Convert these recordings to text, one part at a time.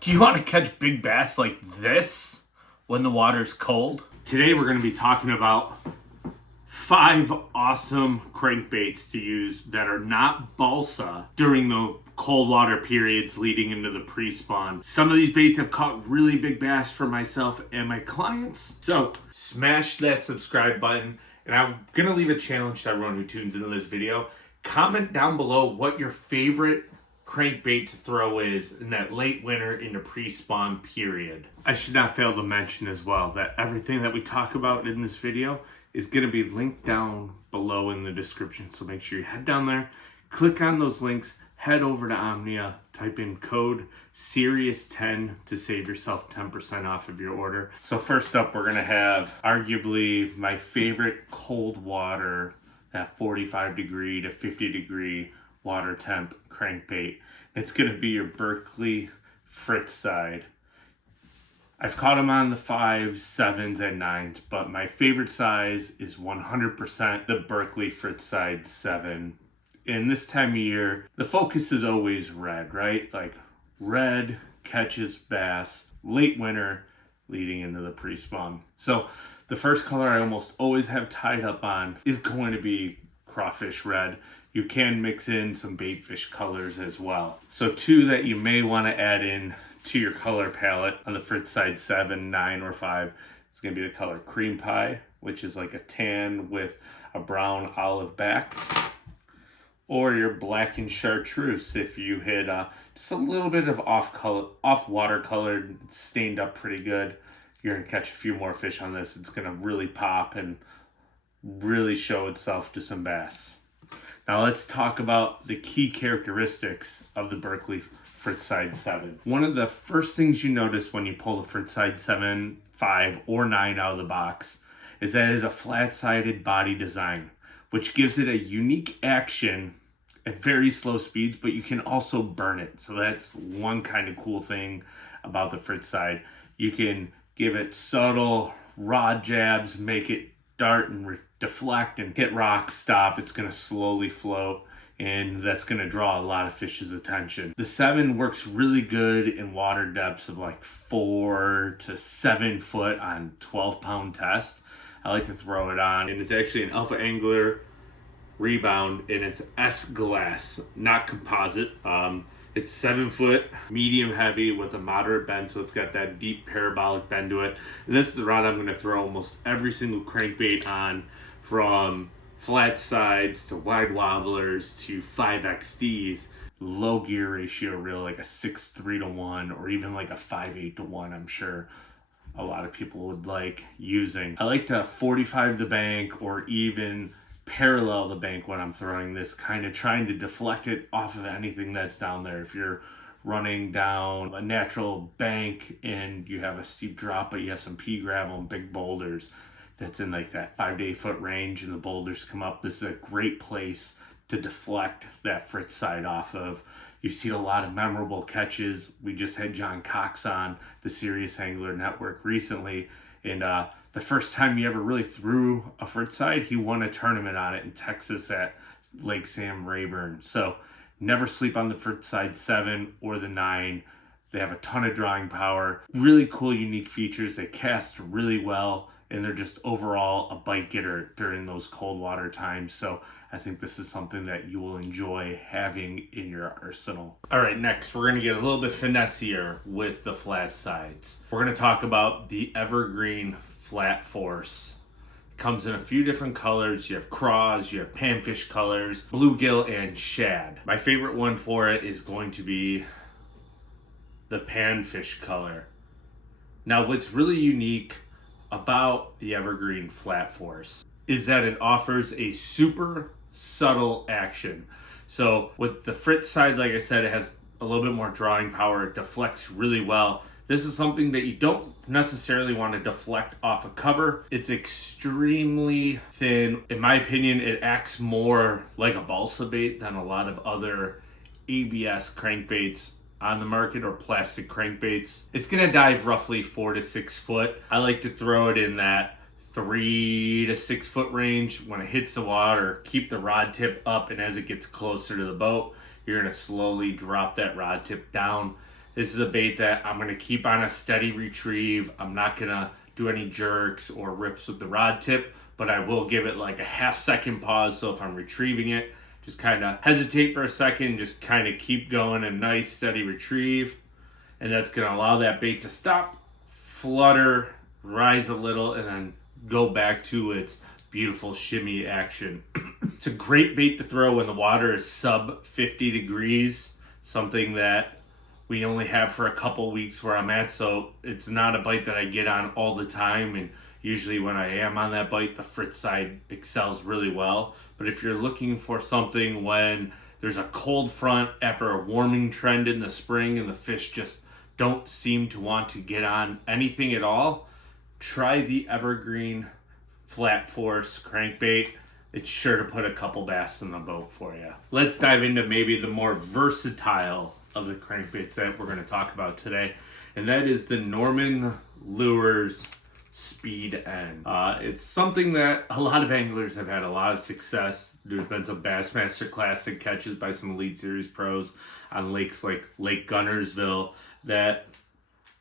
Do you want to catch big bass like this when the water's cold? Today we're going to be talking about 5 awesome crankbaits to use that are not balsa during the cold water periods leading into the pre-spawn. Some of these baits have caught really big bass for myself and my clients. So smash that subscribe button, and I'm going to leave a challenge to everyone who tunes into this video. Comment down below what your favorite crankbait to throw is in that late winter into pre-spawn period. I should not fail to mention as well that everything that we talk about in this video is going to be linked down below in the description. So make sure you head down there, click on those links, head over to Omnia, type in code SERIOUS10 to save yourself 10% off of your order. So first up, we're going to have arguably my favorite cold water, that 45 degree to 50 degree water temp crankbait. It's going to be your Berkeley Frittside. I've caught them on the 5s, 7s, and 9s, but my favorite size is 100% the Berkeley Frittside 7. In this time of year, the focus is always red, right? Like red catches bass late winter leading into the pre-spawn. So the first color I almost always have tied up on is going to be crawfish red. You can mix in some baitfish colors as well. So 2 that you may want to add in to your color palette on the Frittside 7, 9, or 5 is going to be the color cream pie, which is like a tan with a brown olive back. Or your black and chartreuse if you hit just a little bit of off water colored, stained up pretty good. You're going to catch a few more fish on this. It's going to really pop and really show itself to some bass. Now let's talk about the key characteristics of the Berkeley Frittside 7. One of the first things you notice when you pull the Frittside 7, 5, or 9 out of the box is that it is a flat-sided body design, which gives it a unique action at very slow speeds, but you can also burn it. So that's one kind of cool thing about the Frittside. You can give it subtle rod jabs, make it dart and deflect and hit rocks, stop. It's going to slowly float, and that's going to draw a lot of fish's attention. The 7 works really good in water depths of like 4 to 7 foot on 12-pound test. I like to throw it on, and it's actually an Alpha Angler rebound, and it's S-glass, not composite. It's 7 foot, medium heavy with a moderate bend, so it's got that deep parabolic bend to it. And this is the rod I'm going to throw almost every single crankbait on, from flat sides to wide wobblers to 5XDs. Low gear ratio reel, like a 6:3 to 1, or even like a 5:8 to 1, I'm sure a lot of people would like using. I like to 45 the bank or even parallel the bank when I'm throwing this, kind of trying to deflect it off of anything that's down there. If you're running down a natural bank and you have a steep drop, but you have some pea gravel and big boulders that's in like that 5 to 8 foot range and the boulders come up, this is a great place to deflect that Frittside off of. You've seen a lot of memorable catches. We just had John Cox on the Serious Angler Network recently, and the first time he ever really threw a Frittside, he won a tournament on it in Texas at Lake Sam Rayburn. So never sleep on the Frittside 7 or the 9. They have a ton of drawing power, really cool, unique features. They cast really well, and they're just overall a bite getter during those cold water times. So I think this is something that you will enjoy having in your arsenal. All right, next we're going to get a little bit finessier with the flat sides. We're going to talk about the Evergreen Flat Force. It comes in a few different colors. You have craws, you have panfish colors, bluegill, and shad. My favorite one for it is going to be the panfish color. Now, what's really unique about the Evergreen Flat Force is that it offers a super subtle action. So with the Frittside, like I said, it has a little bit more drawing power. It deflects really well. This is something that you don't necessarily want to deflect off a cover. It's extremely thin. In my opinion, it acts more like a balsa bait than a lot of other ABS crankbaits on the market, or plastic crankbaits. It's gonna dive roughly 4 to 6 foot. I like to throw it in that 3 to 6 foot range. When it hits the water, keep the rod tip up, and as it gets closer to the boat, you're gonna slowly drop that rod tip down. This is a bait that I'm gonna keep on a steady retrieve. I'm not gonna do any jerks or rips with the rod tip, but I will give it like a half-second pause. So if I'm retrieving it, just kind of hesitate for a second, just kind of keep going, a nice steady retrieve. And that's gonna allow that bait to stop, flutter, rise a little, and then go back to its beautiful shimmy action. It's a great bait to throw when the water is sub 50 degrees, something that we only have for a couple weeks where I'm at, so it's not a bite that I get on all the time, and usually when I am on that bite, the Frittside excels really well. But if you're looking for something when there's a cold front after a warming trend in the spring and the fish just don't seem to want to get on anything at all, try the Evergreen Flat Force crankbait. It's sure to put a couple bass in the boat for you. Let's dive into maybe the more versatile of the crankbaits that we're going to talk about today, and that is the Norman Lures Speed End. It's something that a lot of anglers have had a lot of success. There's been some Bassmaster Classic catches by some Elite Series pros on lakes like Lake Gunnersville that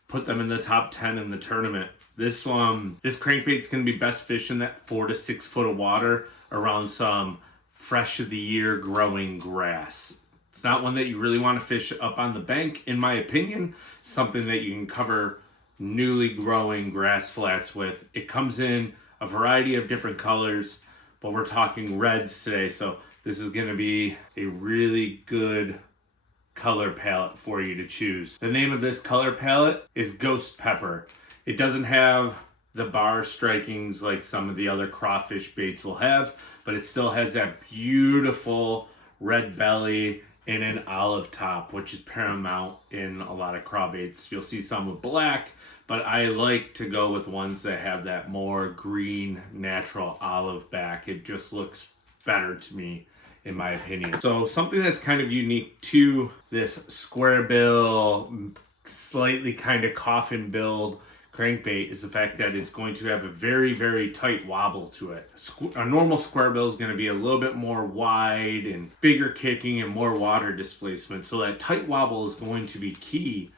put them in the top 10 in the tournament. This crankbait's going to be best fished in that 4 to 6 foot of water around some fresh of the year growing grass. It's not one that you really want to fish up on the bank, in my opinion. Something that you can cover newly growing grass flats with. It comes in a variety of different colors, but we're talking reds today, so this is going to be a really good color palette for you to choose. The name of this color palette is Ghost Pepper. It doesn't have the bar strikings like some of the other crawfish baits will have, but it still has that beautiful red belly and an olive top, which is paramount in a lot of craw baits. You'll see some with black, but I like to go with ones that have that more green, natural olive back. It just looks better to me, in my opinion. So something that's kind of unique to this square bill, slightly kind of coffin build crankbait is the fact that it's going to have a very, very tight wobble to it. A normal square bill is going to be a little bit more wide and bigger kicking and more water displacement. So that tight wobble is going to be key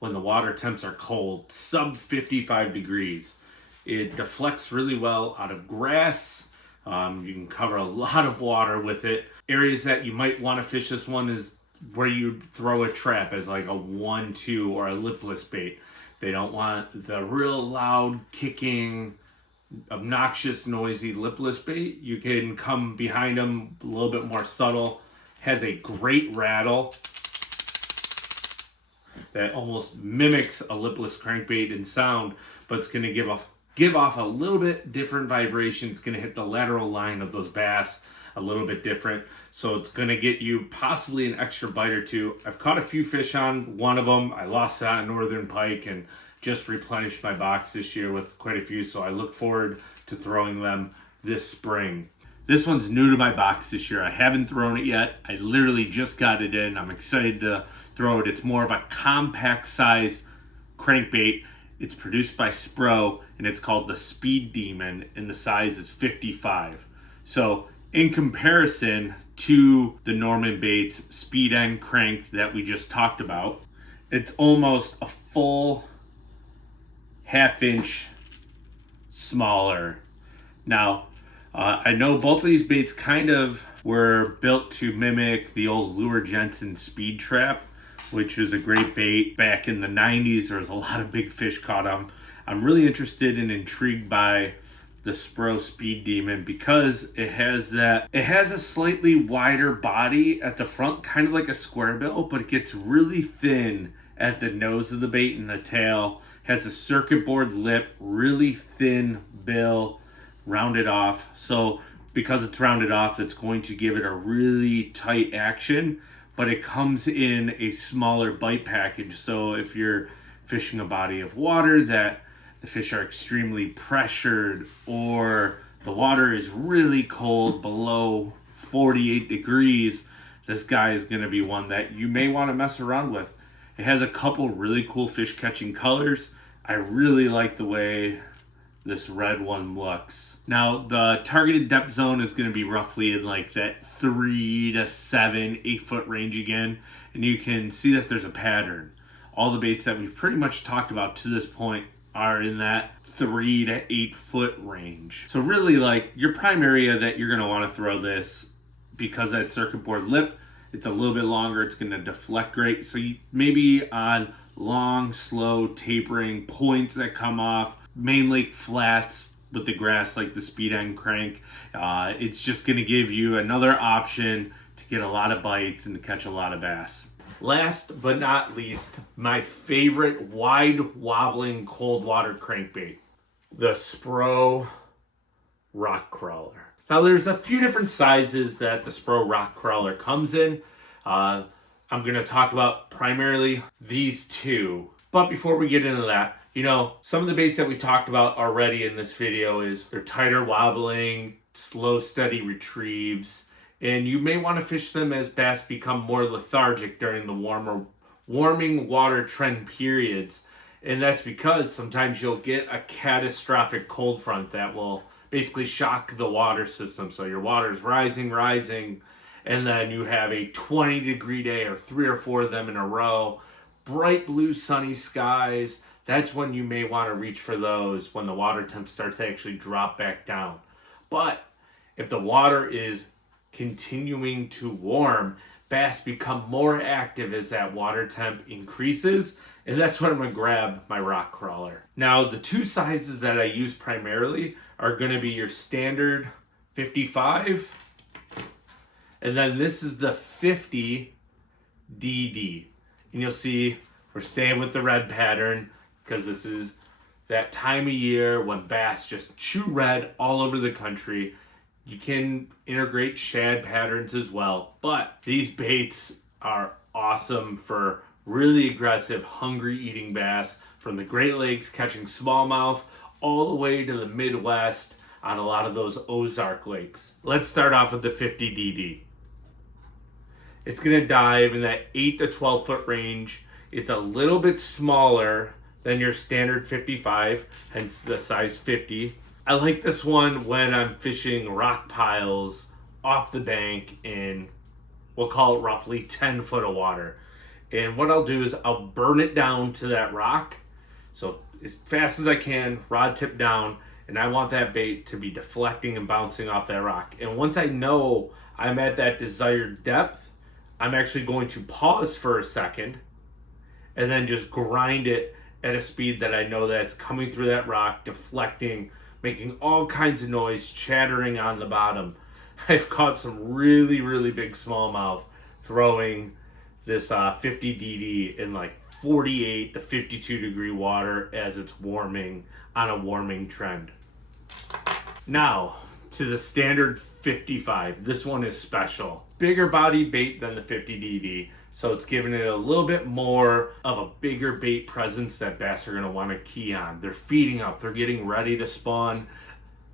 when the water temps are cold, sub 55 degrees. It deflects really well out of grass. You can cover a lot of water with it. Areas that you might want to fish this one is where you throw a trap as like a 1-2 or a lipless bait. They don't want the real loud, kicking, obnoxious, noisy lipless bait. You can come behind them a little bit more subtle. Has a great rattle that almost mimics a lipless crankbait in sound, but it's going to give off a little bit different vibration. It's going to hit the lateral line of those bass a little bit different, so it's going to get you possibly an extra bite or two. I've caught a few fish on one of them. I lost that on northern pike and just replenished my box this year with quite a few, so I look forward to throwing them this spring. This one's new to my box this year. I haven't thrown it yet. I literally just got it in. I'm excited to throw it. It's more of a compact size crankbait. It's produced by Spro, and it's called the Speed Demon, and the size is 55. So in comparison to the Norman Bates Speed End crank that we just talked about, it's almost a full half-inch smaller. Now, I know both of these baits kind of were built to mimic the old Lure Jensen Speed Trap, which was a great bait back in the 90s. There was a lot of big fish caught on. I'm really interested and intrigued by the Spro Speed Demon because it has a slightly wider body at the front, kind of like a square bill, but it gets really thin at the nose of the bait and the tail. Has a circuit board lip, really thin bill, rounded off. So because it's rounded off, that's going to give it a really tight action, but it comes in a smaller bite package. So if you're fishing a body of water that the fish are extremely pressured, or the water is really cold, below 48 degrees, this guy is going to be one that you may want to mess around with. It has a couple really cool fish catching colors. I really like the way this red one looks. Now, the targeted depth zone is going to be roughly in like that 3 to 7, 8 foot range again. And you can see that there's a pattern. all the baits that we've pretty much talked about to this point are in that 3 to 8 foot range. So really, like, your prime area that you're going to want to throw this, because that circuit board lip, it's a little bit longer, it's going to deflect great. So you, maybe on long, slow, tapering points that come off, main lake flats with the grass like the speed end crank, it's just going to give you another option to get a lot of bites and to catch a lot of bass. Last but not least, my favorite wide wobbling cold water crankbait, the Spro rock crawler. Now there's a few different sizes that the Spro rock crawler comes in. I'm going to talk about primarily these two. But before we get into that, you know, some of the baits that we talked about already in this video is they're tighter wobbling, slow steady retrieves, and you may want to fish them as bass become more lethargic during the warming water trend periods. And that's because sometimes you'll get a catastrophic cold front that will basically shock the water system. So your water's rising, and then you have a 20-degree day or 3 or 4 of them in a row, bright blue sunny skies. That's when you may want to reach for those, when the water temp starts to actually drop back down. But if the water is continuing to warm, bass become more active as that water temp increases, and that's when I'm going to grab my rock crawler. Now, the two sizes that I use primarily are going to be your standard 55, and then this is the 50 DD. And you'll see we're staying with the red pattern because this is that time of year when bass just chew red all over the country. You can integrate shad patterns as well, but these baits are awesome for really aggressive, hungry eating bass from the Great Lakes catching smallmouth all the way to the Midwest on a lot of those Ozark lakes. Let's start off with the 50 DD. It's going to dive in that 8 to 12 foot range. It's a little bit smaller than your standard 55, hence the size 50. I like this one when I'm fishing rock piles off the bank in, we'll call it roughly 10 foot of water. And what I'll do is I'll burn it down to that rock. So as fast as I can, rod tip down, and I want that bait to be deflecting and bouncing off that rock. And once I know I'm at that desired depth, I'm actually going to pause for a second and then just grind it at a speed that I know that it's coming through that rock, deflecting, making all kinds of noise, chattering on the bottom. I've caught some really, really big smallmouth throwing this 50 DD in like 48 to 52 degree water as it's warming on a warming trend. Now, to the standard 55. This one is special. Bigger body bait than the 50 DD, so it's giving it a little bit more of a bigger bait presence that bass are going to want to key on. They're feeding up, they're getting ready to spawn.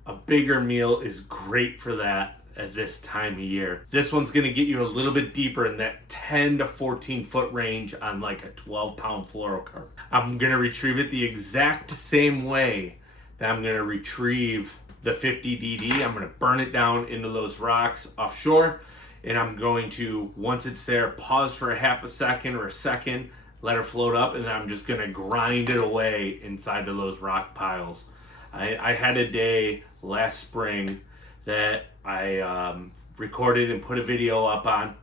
A bigger meal is great for that at this time of year. This one's going to get you a little bit deeper in that 10 to 14 foot range on like a 12-pound fluorocarp. I'm going to retrieve it the exact same way that I'm going to retrieve the 50 DD. I'm going to burn it down into those rocks offshore, and I'm going to, once it's there, pause for a half a second or a second, let it float up, and then I'm just going to grind it away inside of those rock piles. I had a day last spring that I recorded and put a video up on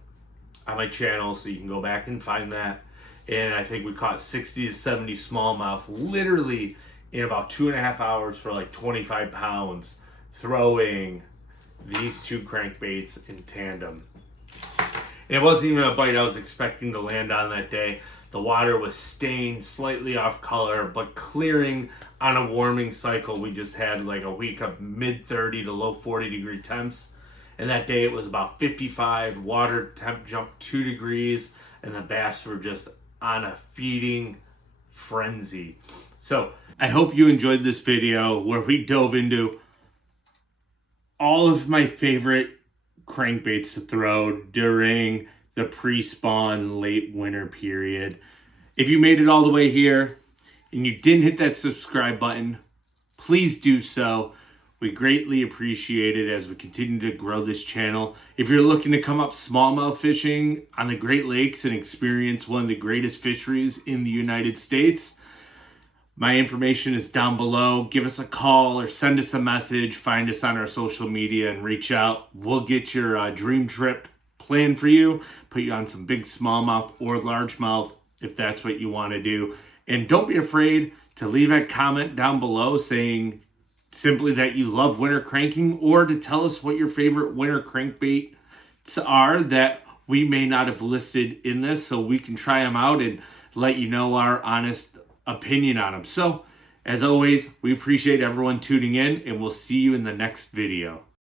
my channel, so you can go back and find that. And I think we caught 60 to 70 smallmouth literally in about 2.5 hours for like 25 pounds, throwing these two crankbaits in tandem. And it wasn't even a bite I was expecting to land on that day. The water was stained, slightly off color, but clearing on a warming cycle. We just had like a week of mid 30 to low 40 degree temps. And that day it was about 55, water temp jumped 2 degrees, and the bass were just on a feeding frenzy. So I hope you enjoyed this video where we dove into all of my favorite crankbaits to throw during the pre-spawn late winter period. If you made it all the way here and you didn't hit that subscribe button, please do so. We greatly appreciate it as we continue to grow this channel. If you're looking to come up smallmouth fishing on the Great Lakes and experience one of the greatest fisheries in the United States, my information is down below. Give us a call or send us a message. Find us on our social media and reach out. We'll get your dream trip planned for you. Put you on some big smallmouth or largemouth if that's what you want to do. And don't be afraid to leave a comment down below saying simply that you love winter cranking, or to tell us what your favorite winter crankbaits are that we may not have listed in this, so we can try them out and let you know our honest opinion on them. So, as always, we appreciate everyone tuning in, and we'll see you in the next video.